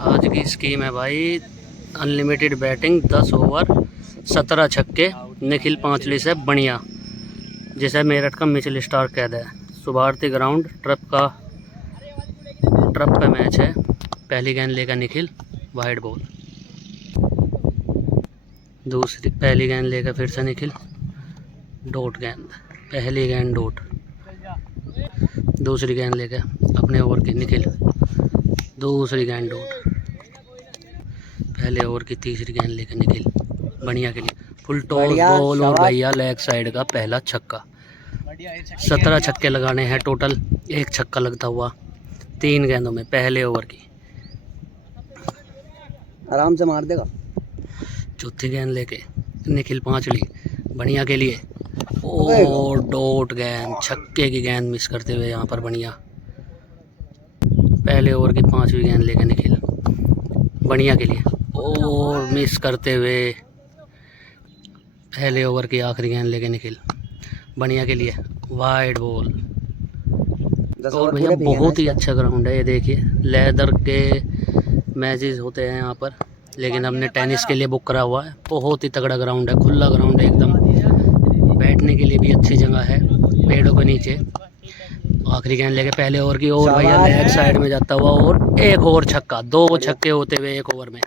आज की स्कीम है भाई, अनलिमिटेड बैटिंग, 10 ओवर 17 छक्के, निखिल पांचली से बढ़िया, जिसे मेरठ का मिचेल स्टार कहते हैं। सुभारती ग्राउंड ट्रप पे मैच है। पहली गेंद लेकर निखिल, वाइड बॉल। दूसरी पहली गेंद लेकर फिर से निखिल, डॉट गेंद। पहली गेंद डॉट। दूसरी गेंद लेकर अपने ओवर की निखिल, दूसरी गेंद डॉट। पहले ओवर की तीसरी गेंद लेकर निखिल, बढ़िया के लिए फुल टॉस बॉल और भैया लेग साइड का पहला छक्का। 17 छक्के लगाने हैं टोटल, एक छक्का लगता हुआ 3 गेंदों में पहले ओवर की। आराम से मार देगा। चौथी गेंद लेके निखिल पांचली, बढ़िया के लिए और डॉट गेंद, छक्के की गेंद मिस करते हुए यहाँ पर बढ़िया। पहले ओवर की 5वीं गेंद लेकर निखिल, बढ़िया के लिए और मिस करते हुए। पहले ओवर की आखिरी गेंद लेके निखिल, बढ़िया के लिए वाइड बॉल। और भैया बहुत ही अच्छा ग्राउंड है ये, देखिए लेदर के मैचेस होते हैं यहाँ पर, लेकिन हमने टेनिस के लिए बुक करा हुआ है। बहुत ही तगड़ा ग्राउंड है, खुला ग्राउंड है एकदम, बैठने के लिए भी अच्छी जगह है पेड़ों के नीचे। आखिरी गेंद लेके पहले ओवर की, और भैया लेग साइड में जाता हुआ और एक और छक्का। 2 छक्के होते हुए एक ओवर में,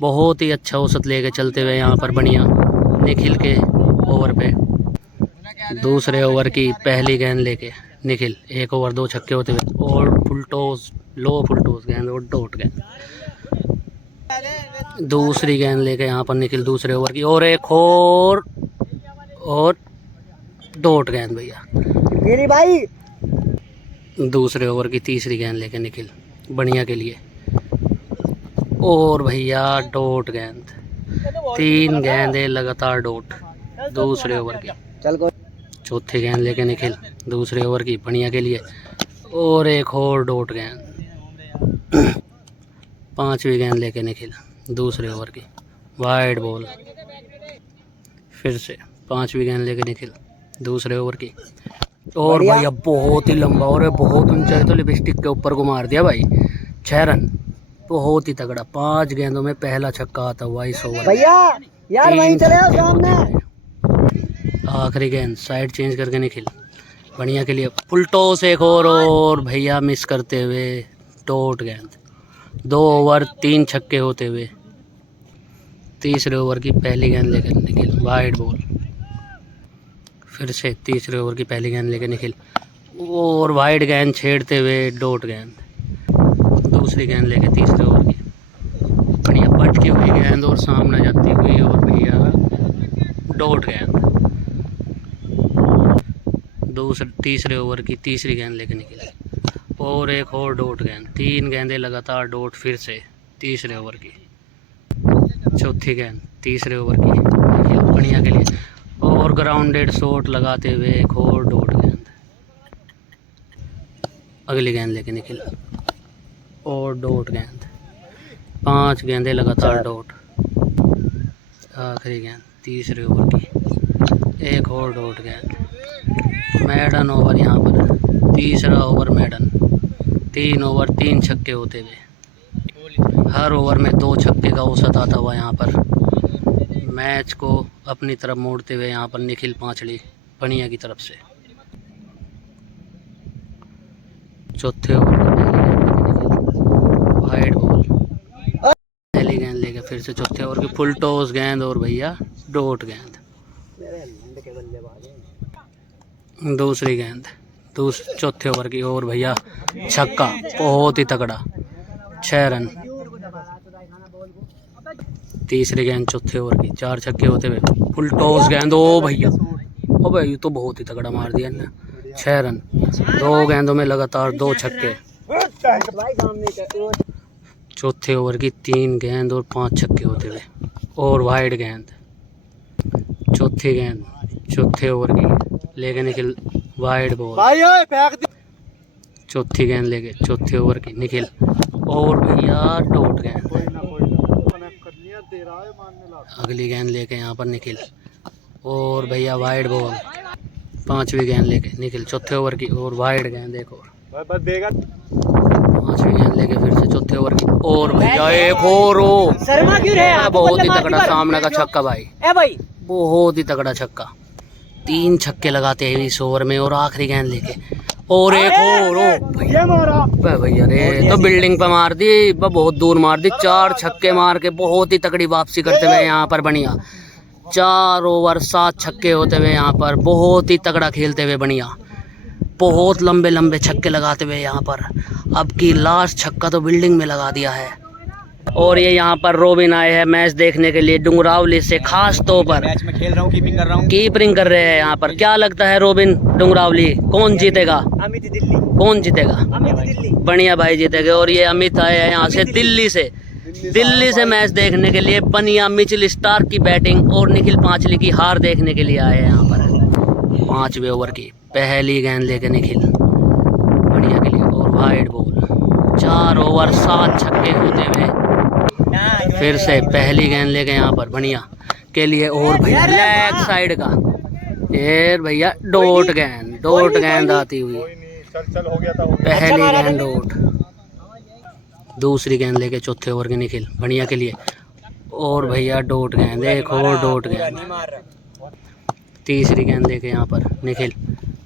बहुत ही अच्छा औसत लेके चलते हुए यहाँ पर बढ़िया निखिल के ओवर पे। दूसरे ओवर की पहली गेंद लेके निखिल, 1 ओवर 2 छक्के होते हुए और फुल टॉस, लो फुल टॉस गेंद और डॉट गेंद। दूसरी गेंद लेके यहाँ पर निखिल दूसरे ओवर की, और एक और डॉट गेंद भैया। भाई दूसरे ओवर की तीसरी गेंद लेके निखिल, बढ़िया के लिए और भैया डॉट गेंद। 3 गेंदें लगातार डॉट दूसरे ओवर की। चौथी गेंद लेके निखिल दूसरे ओवर की, बढ़िया के लिए और एक और डॉट गेंद। 5वीं गेंद लेके निखिल दूसरे ओवर की, वाइड बॉल। फिर से 5वीं गेंद लेके निखिल दूसरे ओवर की, और भैया बहुत ही लंबा और बहुत ऊंचाई, तो लिपस्टिक के ऊपर को मार दिया भाई। 6 रन, बहुत ही तगड़ा। 5 गेंदों में पहला छक्का आता हुआ इस ओवर। भैया यार वहीं चले आओ सामने। आखिरी गेंद साइड चेंज करके निखिल, बढ़िया के लिए फुल टॉस एक और भैया मिस करते हुए डॉट गेंद। 2 ओवर 3 छक्के होते हुए तीसरे ओवर की पहली गेंद लेकर निखिल, वाइड बॉल। फिर से तीसरे ओवर की पहली गेंद लेकर निखिल और वाइड गेंद छेड़ते हुए डॉट गेंद। दूसरी गेंद लेके तीसरे ओवर की, बढ़िया पटकी हुई गेंद और सामने जाती हुई और भैया डॉट गेंद। तीसरे ओवर की तीसरी गेंद लेके निकले और एक और डॉट गेंद। 3 गेंदें लगातार डॉट फिर से तीसरे ओवर की। चौथी गेंद तीसरे ओवर की, बढ़िया के लिए और ग्राउंडेड शॉट लगाते हुए एक और डॉट गेंद। अगली गेंद लेके निकल और डॉट गेंद। 5 गेंदें लगातार डॉट। आखिरी गेंद तीसरे ओवर की, एक और डॉट गेंद। मैडन ओवर यहाँ पर, तीसरा ओवर मैडन। 3 ओवर 3 छक्के होते हुए, हर ओवर में 2 छक्के का औसत आता हुआ यहाँ पर। मैच को अपनी तरफ मोड़ते हुए यहाँ पर निखिल पांचली, बढ़िया की तरफ से। चौथे ओवर वाइड बॉल, पहली गेंद लेके फिर से चौथे ओवर की फुल टॉस गेंद और भैया डॉट गेंद। दूसरी गेंद चौथे ओवर की और भैया छक्का, बहुत ही तगड़ा, 6 रन। तीसरी गेंद चौथे ओवर की, 4 छक्के होते हुए फुल टॉस गेंद। ओ भैया, ओ भाई तो बहुत ही तगड़ा मार दिया ना, 6 रन। 2 गेंदों में लगातार 2 छक्के। चौथे ओवर की 3 गेंद और 5 छक्के होते हुए और वाइड गेंद। चौथी गेंद चौथे ओवर की लेके निखिल, वाइड बॉल। चौथी गेंद लेके चौथे ओवर की निखिल और भैया डॉट गेंद। अगली गेंद लेके यहाँ पर निखिल और भैया वाइड बॉल। 5वीं गेंद लेके निखिल चौथे ओवर की और वाइड गेंद एक और। 5वीं गेंद लेके फिर से चौथे ओवर की और भैया एक और शर्मा क्यों रहे आप? बहुत ही तगड़ा सामने का छक्का भाई, ए भाई बहुत ही तगड़ा छक्का। 3 छक्के लगाते हैं इस ओवर में और आखिरी गेंद लेके और एक और भैया रे तो बिल्डिंग पे मार दी, बहुत दूर मार दी। 4 छक्के मार के बहुत ही तगड़ी वापसी करते हुए यहाँ पर बढ़िया 4 ओवर 7 छक्के होते हुए यहाँ पर बहुत ही तगड़ा खेलते हुए बढ़िया, बहुत लंबे लंबे छक्के लगाते हुए यहाँ पर अब की लास्ट छक्का तो बिल्डिंग में लगा दिया है। और ये यहाँ पर रोबिन आए हैं मैच देखने के लिए डुंगरावली से, खास तौर पर मैच में खेल रहा हूँ, कीपिंग कर रहा हूँ। कीपिंग कर रहे हैं यहाँ पर। क्या लगता है रोबिन डुंगरावली कौन जीतेगा? अमित दिल्ली। कौन जीतेगा? अमित दिल्ली। बढ़िया भाई जीतेंगे। और ये अमित आए हैं यहाँ से दिल्ली से मैच देखने के लिए। बनिया मिचेल स्टार्क की बैटिंग और निखिल पांचली की हार देखने के लिए आए हैं यहाँ पर। 5वें ओवर की पहली गेंद लेके निखिल बढ़िया के लिए और वाइड बॉल। 4 ओवर 7 छक्के होते हुए फिर से पहली गेंद लेके यहाँ पर बढ़िया के लिए और भैया लेग साइड का ये भैया डॉट गेंद आती हुई पहली गेंद डॉट। दूसरी गेंद लेके चौथे ओवर के निखिल बढ़िया के लिए और भैया डॉट गेंद, एक और डॉट गेंद। तीसरी गेंद लेके यहाँ पर निखिल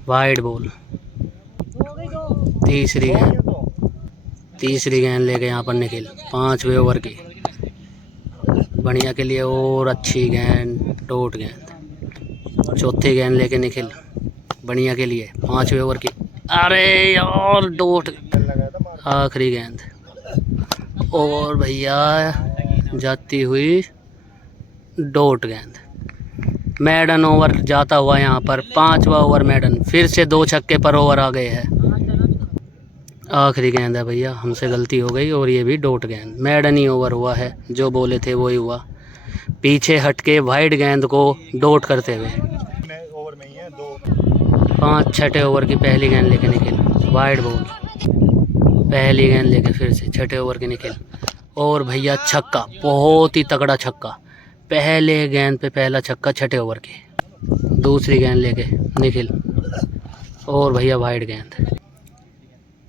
वाइड बॉल। तीसरी गेंद लेके यहाँ पर निखिल 5वें ओवर की बढ़िया के लिए और अच्छी गेंद डॉट गेंद। चौथी गेंद लेके निखिल बढ़िया के लिए 5वें ओवर की, अरे यार डॉट। आखिरी गेंद और भैया जाती हुई डॉट गेंद। मैडन ओवर जाता हुआ यहाँ पर 5वां ओवर मैडन, फिर से 2 छक्के पर ओवर आ गए हैं। आखिरी गेंद है भैया, हमसे गलती हो गई और ये भी डॉट गेंद। मैडन ही ओवर हुआ है, जो बोले थे वही हुआ। पीछे हटके वाइड गेंद को डॉट करते हुए 5-6 ओवर की पहली गेंद लेके निखिल वाइड बॉल। पहली गेंद लेके फिर से 6 ओवर की निखिल और भैया छक्का, बहुत ही तगड़ा छक्का। पहले गेंद पे पहला छक्का 6 ओवर की। दूसरी गेंद लेके निखिल और भैया वाइड गेंद।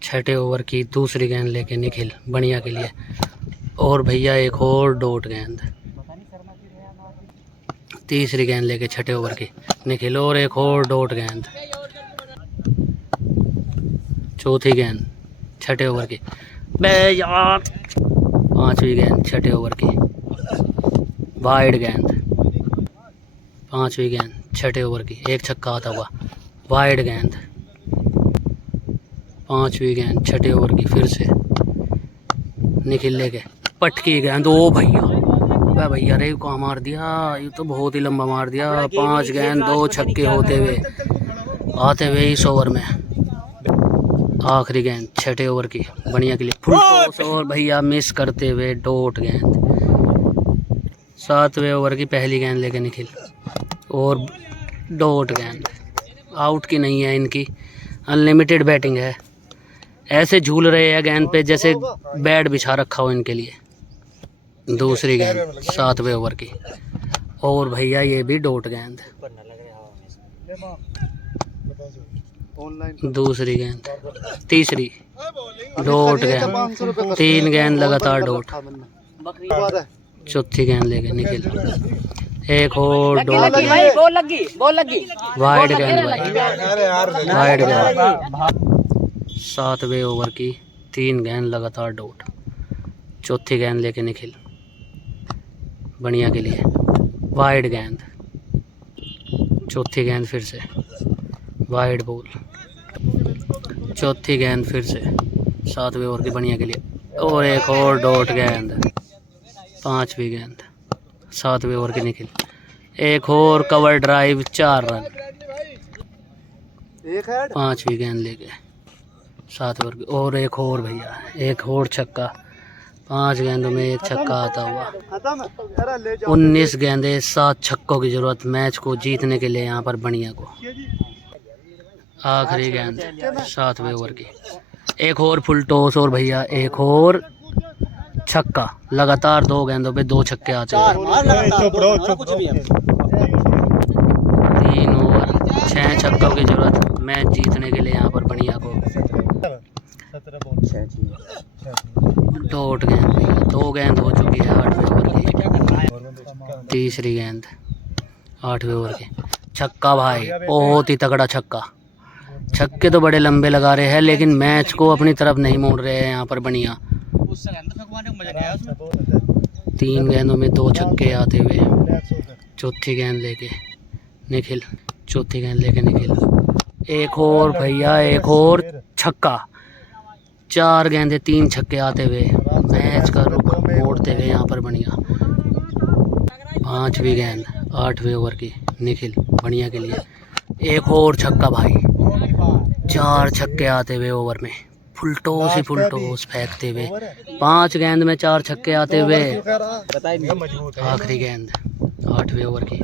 6 ओवर की दूसरी गेंद लेके निखिल बढ़िया के लिए और भैया एक और डॉट गेंद। तीसरी गेंद लेके 6 ओवर की निखिल और एक और डॉट गेंद। चौथी गेंद 6 ओवर की बे यार। 5वीं गेंद 6 ओवर की वाइड गेंद। 5वीं गेंद 6 ओवर की, एक छक्का आता हुआ वाइड गेंद। 5वीं गेंद 6 ओवर की फिर से निखिल लेके पटकी गेंद। ओ भैया रे कहाँ मार दिया, ये तो बहुत ही लंबा मार दिया। 5 गेंद 2 छक्के होते हुए आते हुए इस ओवर में। आखिरी गेंद 6 ओवर की बढ़िया के लिए फुल टॉस और भैया मिस करते हुए डॉट गेंद। 7वें ओवर की पहली गेंद लेके निखिल और डॉट गेंद। आउट की नहीं है इनकी, अनलिमिटेड बैटिंग है। ऐसे झूल रहे हैं गेंद पे जैसे बैट बिछा रखा हो इनके लिए। दूसरी गेंद 7वें ओवर की और भैया ये भी डॉट गेंद। दूसरी गेंद, तीसरी डॉट गेंद। 3 गेंद लगातार डॉट। चौथी गेंद लेके निखिल एक और डॉट गेंद। वाइड गेंद वाइड गेंद। 7वें ओवर की 3 गेंद लगातार डॉट। चौथी गेंद लेके निखिल बढ़िया के लिए वाइड गेंद। चौथी गेंद फिर से वाइड बॉल। चौथी गेंद फिर से 7वें ओवर की बढ़िया के लिए और एक और डॉट गेंद। 5वीं गेंद 7वें ओवर की निखिल एक और कवर ड्राइव 4 रन। 5वीं गेंद लेके 7 ओवर की और एक और भैया एक और छक्का। 5 गेंदों में एक छक्का आता हुआ। 19 गेंदें 7 छक्कों की जरूरत मैच को जीतने के लिए यहाँ पर बढ़िया को। आखिरी गेंद 7वें ओवर की एक और फुल टॉस और भैया एक और छक्का। लगातार 2 गेंदों पे 2 छक्के आते हैं। 3 ओवर 6 छक्कों की जरूरत मैच जीतने के लिए यहाँ पर बढ़िया को। डॉट गेंद भैया, 2 गेंद हो चुकी है 8वें ओवर की। तीसरी गेंद 8वें ओवर की, छक्का भाई, बहुत ही तगड़ा छक्का। छक्के तो बड़े लंबे लगा रहे हैं लेकिन मैच को अपनी तरफ नहीं मोड़ रहे हैं यहाँ पर बनिया। 3 गेंदों में 2 छक्के आते हुए। चौथी गेंद लेके निखिल, चौथी गेंद लेके निखिल, एक और भैया, एक और छक्का। 4 गेंदे 3 छक्के आते हुए मैच का रुख मोड़ते हुए यहाँ पर बनिया। 5वीं गेंद 8वें ओवर की, निखिल बनिया के लिए, एक और छक्का भाई। 4 छक्के आते हुए ओवर में, फुल टॉस ही फुल टॉस फेंकते हुए। 5 गेंद में 4 छक्के आते हुए। आखिरी गेंद 8वें ओवर की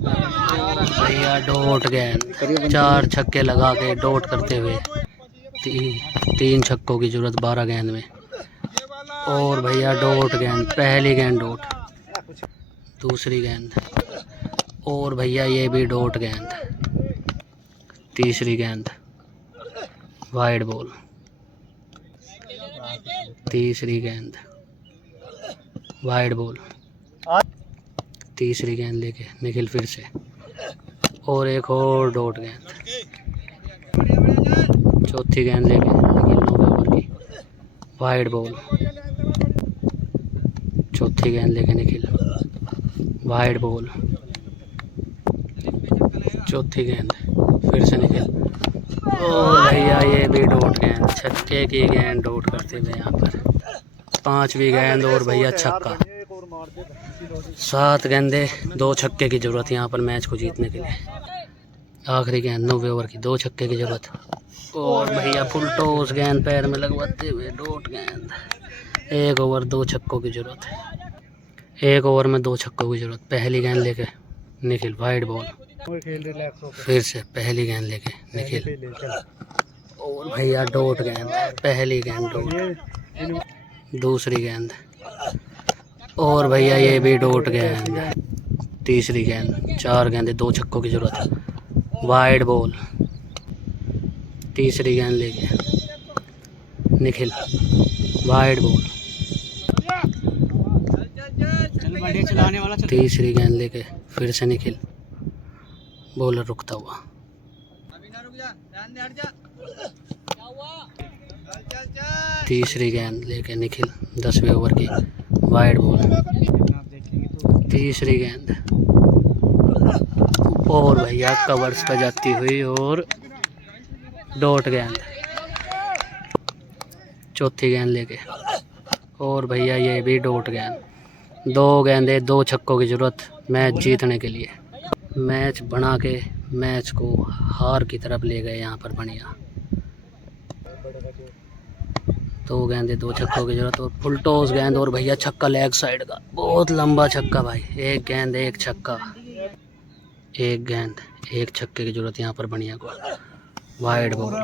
भैया, डॉट गेंद, 4 छक्के लगा के डॉट करते हुए। 3 छक्कों की जरूरत 12 गेंद में। और भैया डॉट गेंद, पहली गेंद डॉट, दूसरी गेंद, और भैया ये भी डॉट गेंद। तीसरी गेंद वाइड बॉल। तीसरी गेंद वाइड बॉल। तीसरी गेंद लेके निखिल फिर से, और एक और डॉट गेंद। चौथी गेंद लेके निखिल 9वें ओवर की, वाइड बॉल। चौथी गेंद लेके निखिल, वाइड बॉल। चौथी गेंद फिर से निखिल, और भैया ये भी डॉट गेंद, छक्के की गेंद डॉट करते हुए यहाँ पर। 5वीं गेंद और भैया छक्का। 7 गेंदे 2 छक्के की ज़रूरत यहाँ पर मैच को जीतने के लिए। आखिरी गेंद 9वें ओवर की, 2 छक्के की ज़रूरत। और भैया फुल टॉस गेंद पैर में लगवाते हुए डॉट गेंद। 1 ओवर 2 छक्कों की ज़रूरत है। 1 ओवर में 2 छक्कों की ज़रूरत। पहली गेंद लेके निखिल, वाइड बॉल। फिर से पहली गेंद लेके निखिल, और भैया डॉट गेंद, पहली गेंद डॉट। दूसरी गेंद, और भैया ये भी डॉट गेंद। तीसरी गेंद, 4 गेंदे 2 छक्कों की ज़रूरत, वाइड बॉल। तीसरी गेंद लेके निखिल, वाइड बॉल। तीसरी गेंद लेके फिर से निखिल, बॉलर रुकता हुआ। तीसरी गेंद लेके निखिल 10वें ओवर की, वाइड बॉल। तीसरी गेंद, और भैया कवर्स पे जाती हुई और डॉट गेंद। चौथी गेंद लेके, और भैया ये भी डॉट गेंद। 2 गेंदे 2 छक्कों की ज़रूरत मैच जीतने के लिए। मैच बना के मैच को हार की तरफ ले गए यहाँ पर बनिया। 2 गेंदे 2 छक्कों की ज़रूरत, और फुल टॉस गेंद, और भैया छक्का लेग साइड का, बहुत लंबा छक्का भाई। 1 गेंद 1 छक्का। 1 गेंद 1 छक्के की ज़रूरत यहाँ पर बनिया को, वाइड बॉल।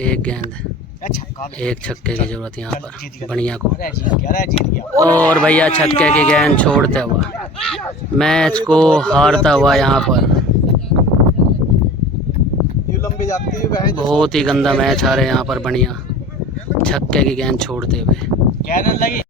1 गेंद 1 छक्के की ज़रूरत यहाँ पर बनिया को, और भैया छक्के की गेंद छोड़ते हुआ मैच को हारता हुआ यहाँ पर। बहुत ही गंदा मैच हारे यहाँ पर बनिया, छक्के की गेंद छोड़ते हुए।